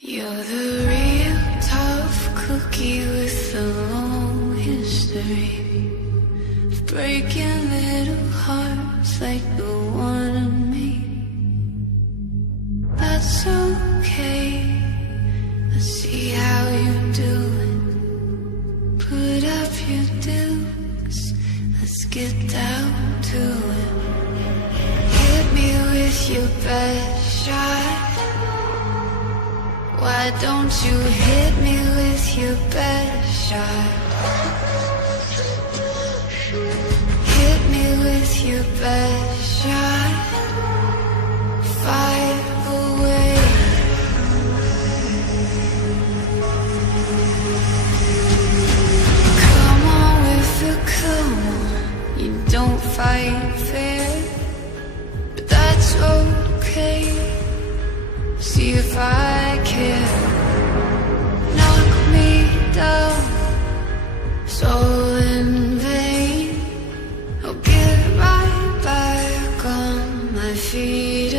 You're the real tough cookie with a long history of breaking little hearts like the one in me. That's okay, let's see how you do it. Put up your dukes, let's get down to it. Hit me with your best shot. Why don't you hit me with your best shot? Hit me with your best shot. Fire away. Come on with the come on. You don't fight fair, but that's okay. See if I care. Knock me down, so in vain. I'll get right back on my feet.